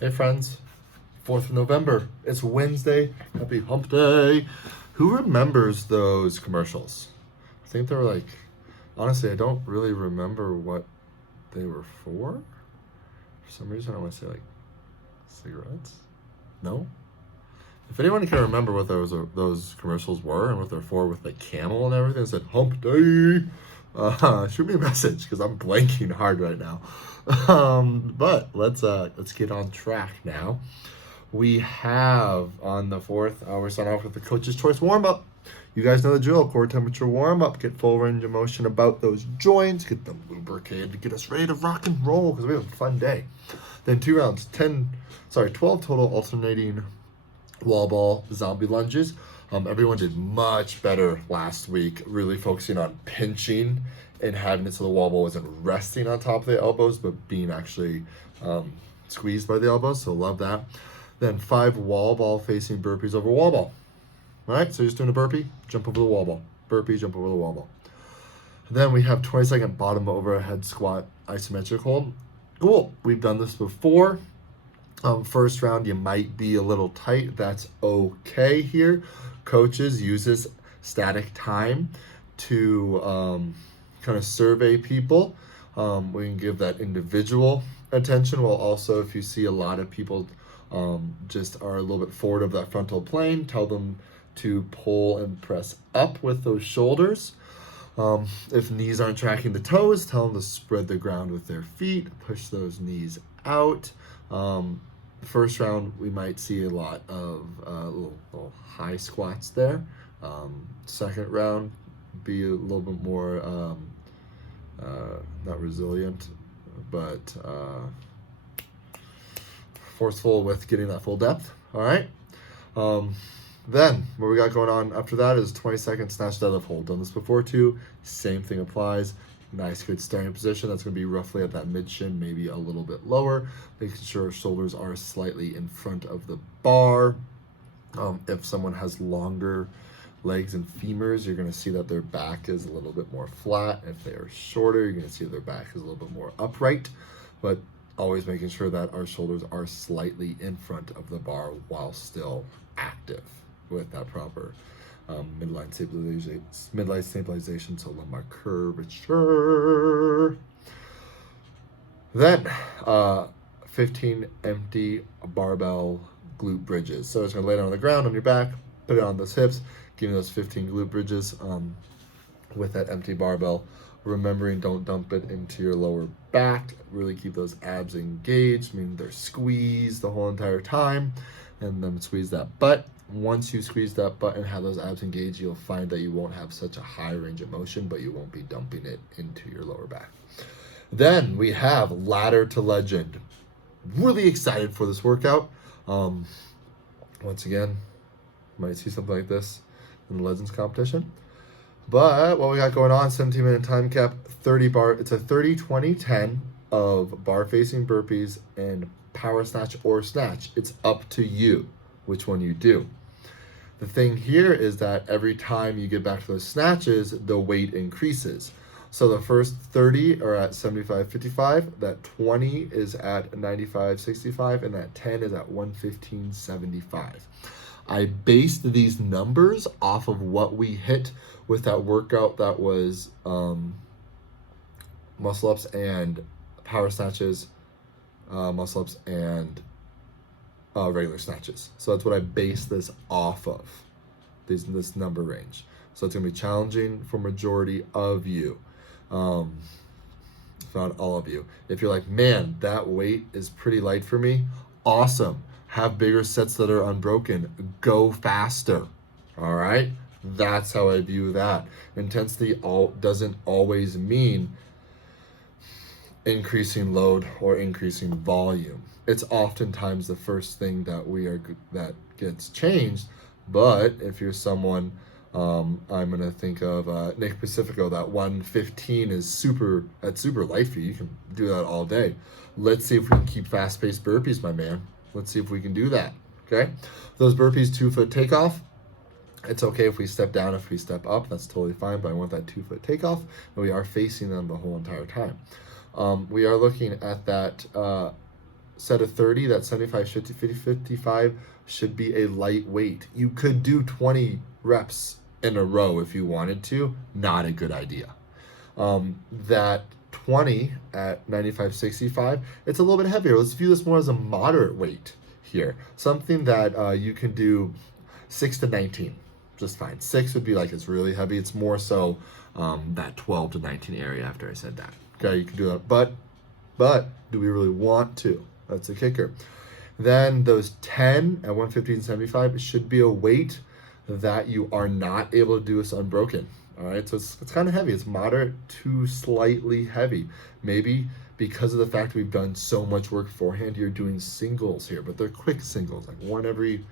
Hey friends, 4th of November. It's Wednesday. Happy hump day. Who remembers those commercials? I think they were like, honestly, I don't really remember what they were for. For some reason, I want to say like cigarettes. No? If anyone can remember what those commercials were and what they're for with the camel and everything, it said hump day. Shoot me a message because I'm blanking hard right now. But let's get on track now. We have on the 4th, we're starting off with the coach's choice warm up. You guys know the drill. Core temperature warm up. Get full range of motion about those joints. Get them lubricated. Get us ready to rock and roll because we have a fun day. Then 2 rounds, 12 total alternating wall ball zombie lunges. Everyone did much better last week, really focusing on pinching and having it so the wall ball wasn't resting on top of the elbows, but being actually squeezed by the elbows. So love that. Then 5 wall ball facing burpees over wall ball. All right, so you're just doing a burpee, jump over the wall ball. Burpee, jump over the wall ball. Then we have 20-second bottom overhead squat isometric hold. Cool, we've done this before. First round, you might be a little tight. That's okay here. Coaches use this static time to kind of survey people. We can give that individual attention while also if you see a lot of people just are a little bit forward of that frontal plane, tell them to pull and press up with those shoulders. If knees aren't tracking the toes, tell them to spread the ground with their feet, push those knees out. First round, we might see a lot of little high squats there. Second round, be a little bit more, not resilient, but forceful with getting that full depth. All right. Then what we got going on after that is 20-second snatch deadlift hold. Done this before too. Same thing applies. Nice, good starting position. That's going to be roughly at that mid shin, maybe a little bit lower. Making sure shoulders are slightly in front of the bar. If someone has longer legs and femurs, you're going to see that their back is a little bit more flat. If they are shorter, you're going to see their back is a little bit more upright. But always making sure that our shoulders are slightly in front of the bar while still active with that proper midline stabilization, so lumbar curvature. Then 15 empty barbell glute bridges. So it's going to lay down on the ground on your back, put it on those hips, give me those 15 glute bridges with that empty barbell. Remembering, don't dump it into your lower back. Really keep those abs engaged, meaning they're squeezed the whole entire time, and then squeeze that butt. Once you squeeze that butt and have those abs engaged, you'll find that you won't have such a high range of motion, but you won't be dumping it into your lower back. Then we have ladder to legend. Really excited for this workout. Once again, might see something like this in the Legends competition. But what we got going on, 17-minute time cap, 30 bar. It's a 30, 20, 10 of bar facing burpees and power snatch or snatch. It's up to you which one you do. The thing here is that every time you get back to those snatches, the weight increases. So the first 30 are at 75-55, that 20 is at 95-65, and that 10 is at 115-75. I based these numbers off of what we hit with that workout that was muscle ups and power snatches, muscle ups and regular snatches. So that's what I base this off of, this number range. So it's going to be challenging for majority of you, if not all of you. If you're like, man, that weight is pretty light for me, awesome. Have bigger sets that are unbroken. Go faster. All right? That's how I view that. Intensity doesn't always mean increasing load or increasing volume. It's oftentimes the first thing that gets changed. But if you're someone, I'm gonna think of Nick Pacifico. That 115 is super light for you. You can do that all day. Let's see if we can keep fast-paced burpees, my man. Let's see if we can do that. Okay, those burpees 2-foot takeoff. It's okay if we step down, if we step up, that's totally fine, but I want that 2-foot takeoff, and we are facing them the whole entire time. We are looking at that set of 30, that 75, 50, 50, 55 should be a light weight. You could do 20 reps in a row if you wanted to. Not a good idea. That 20 at 95, 65, it's a little bit heavier. Let's view this more as a moderate weight here. Something that you can do 6 to 19, just fine. 6 would be like it's really heavy. It's more so that 12 to 19 area after I said that. Okay, you can do that. But do we really want to? That's the kicker. Then those 10 at 150 and 75 should be a weight that you are not able to do this unbroken. All right, so it's kind of heavy. It's moderate to slightly heavy. Maybe because of the fact we've done so much work beforehand, you're doing singles here, but they're quick singles, like one every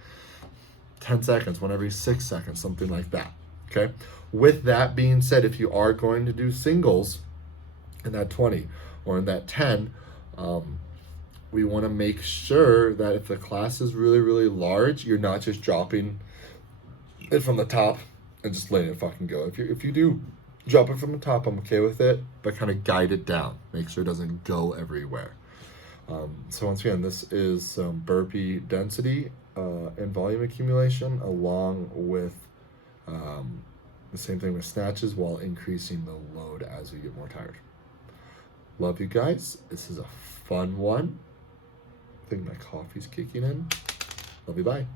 10 seconds, one every 6 seconds, something like that. Okay. With that being said, if you are going to do singles in that 20 or in that 10, we want to make sure that if the class is really, really large, you're not just dropping it from the top and just letting it fucking go. If you do drop it from the top, I'm okay with it, but kind of guide it down. Make sure it doesn't go everywhere. So once again, this is burpee density and volume accumulation, along with the same thing with snatches, while increasing the load as we get more tired. Love you guys. This is a fun one. I think my coffee's kicking in. Love you. Bye.